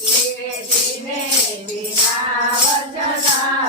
ધીમે ધીમે વિના વચના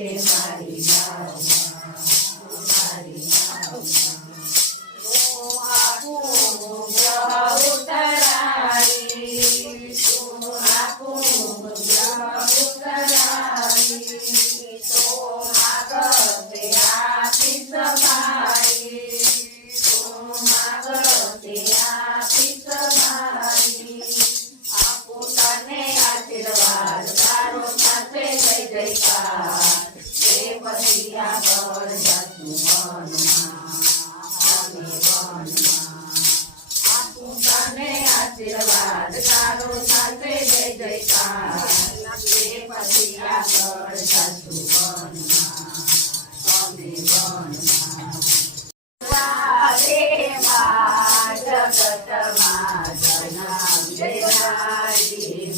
મારી નાવમાં મારી નાવમાં તું આખું ગ્રહ ઉતરાવી તું આખું ગ્રહ ઉતરાવી તો માગતે આપી સમારી તું માગતે આપી સમારી આપું તને આશીર્વાદ તારો સાથે જય જયકાર તે પછી આગળ જતું વનમાં આપું તને આશીર્વાદ તારો સાથે જય જયકાર તે પછી આગળ જતું વનમાં અમે વનમાં જગતમાં જન્મ દેનારી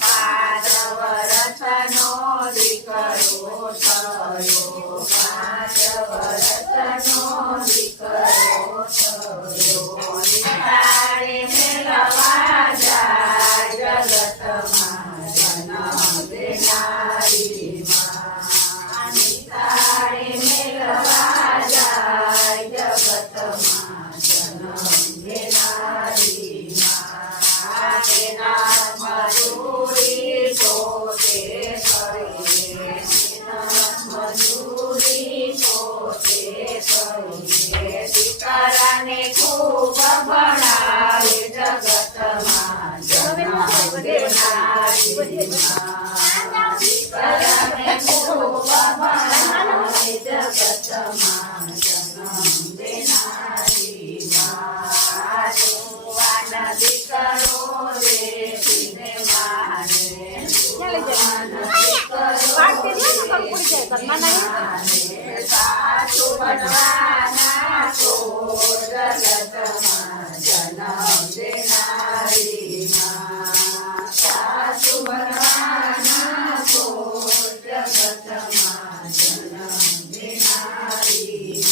પાંચ વર્ષનો દીકરો થયો 5 વર્ષનો દીકરો થયો નિહાળે મેળવા જાય જગતમાં જન્મ દેનારી નિહાળે મેળવા જાય જગતમાં જન્મ દેનારી તેના મજૂરી પોતે કરીએ મજૂરી પોતે કરીએ દીકરાને ખૂબ ભણાવે જગતમાં જન્મ દેનારી દીકરાને ખૂબ ભણાવે જગતમાં જન્મ દેનારી દીકરો રે પીને મારે સાચું બનવાના તો જગતમાં જન્મ દેનારી સાચું બનવાના તો જગતમાં જન્મ દેનારી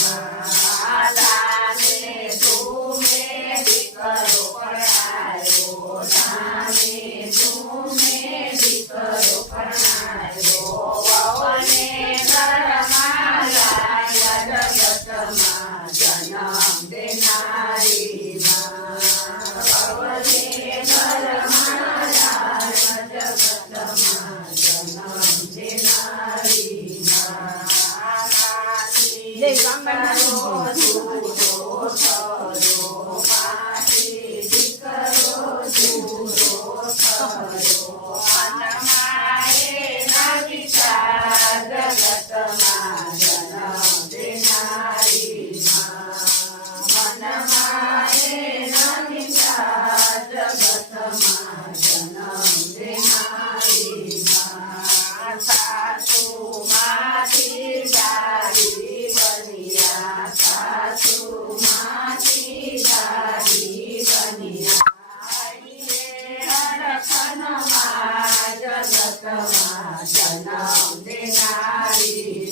નામે તુમે દીકરો પડાયો નામે તુમે દીકરો પડાયો વવને ઘરમાં લાયા જગતમાં જન્મ દેનારી વવને ઘરમાં લાયા જગતમાં જન્મ દેનારી જન્મ દેનારી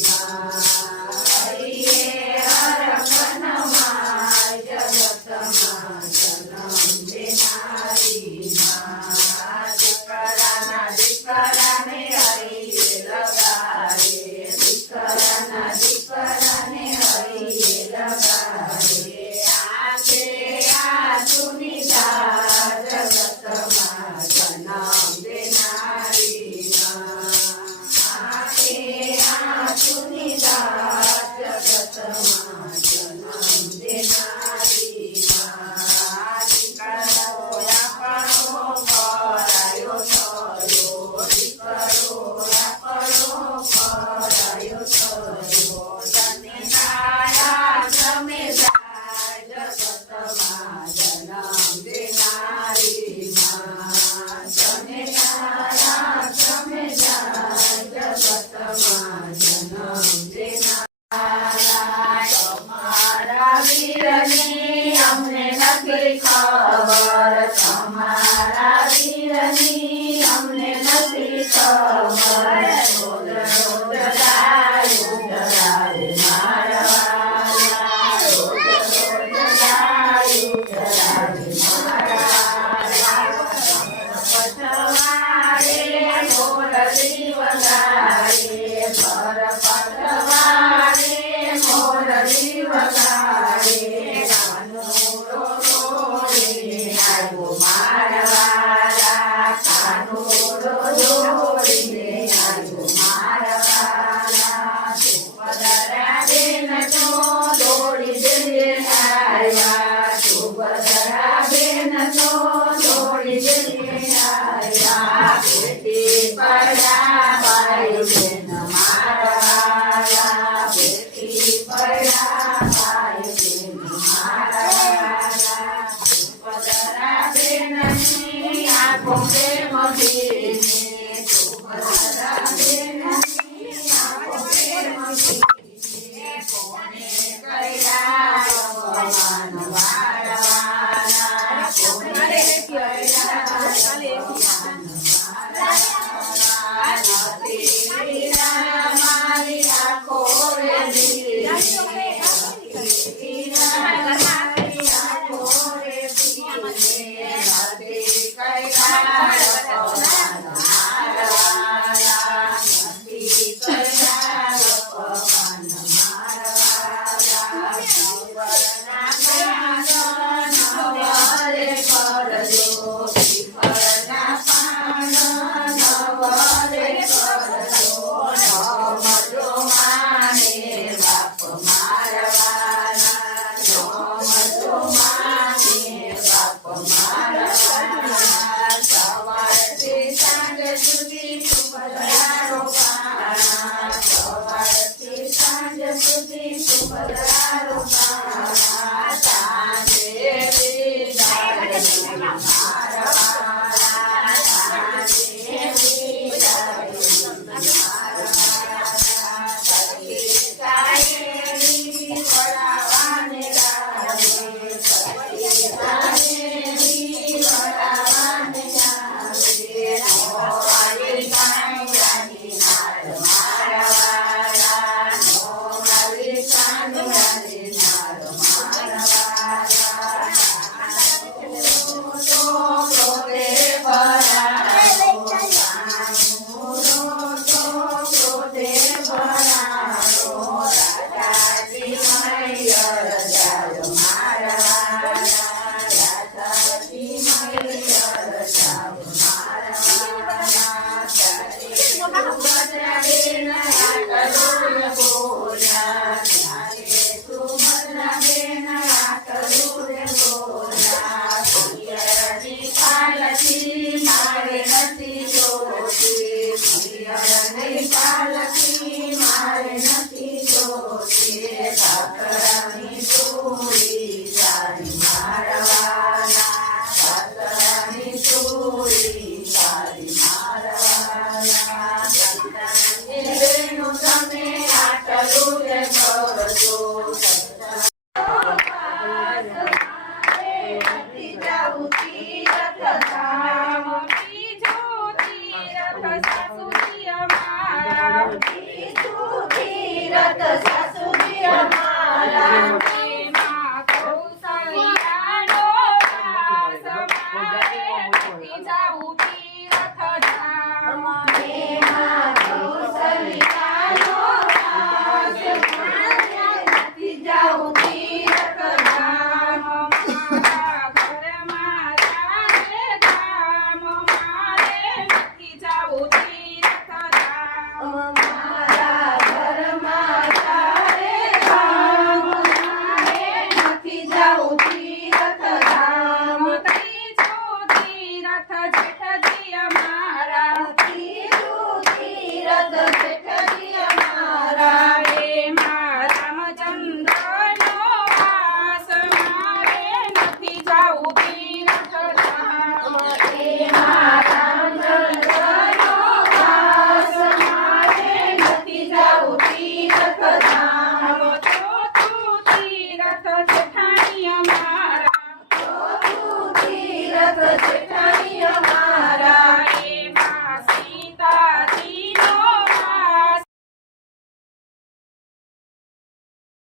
હરખનમાં જગતમાં જન્મ દેનારી દીકરાને હરિએ લગાડે દીકરાને હરિએ લગાડે આંખે આંસુની ધાર જગતમાં જન્મ દેનારી આંસુની ધાર જગતમાં જન્મ દેનારી દીકરો આપણો પરાયો થયો દીકરો આપણો પરાયો થયો તને નાયા તમે જાય જગતમાં જન્મ દેનારી તને નાયા તમે જાય જગતમાં જન્મ દેનારા તમારા વીરની અમને નથી ખબર તમારા વીરની અમને નથી ખબર રોજ રોજ ગાયું જરાય મારા રોજ રોજ ગાયું જરાય મારા પછવાડે મોરલી વગાડે ભાઈ બહેન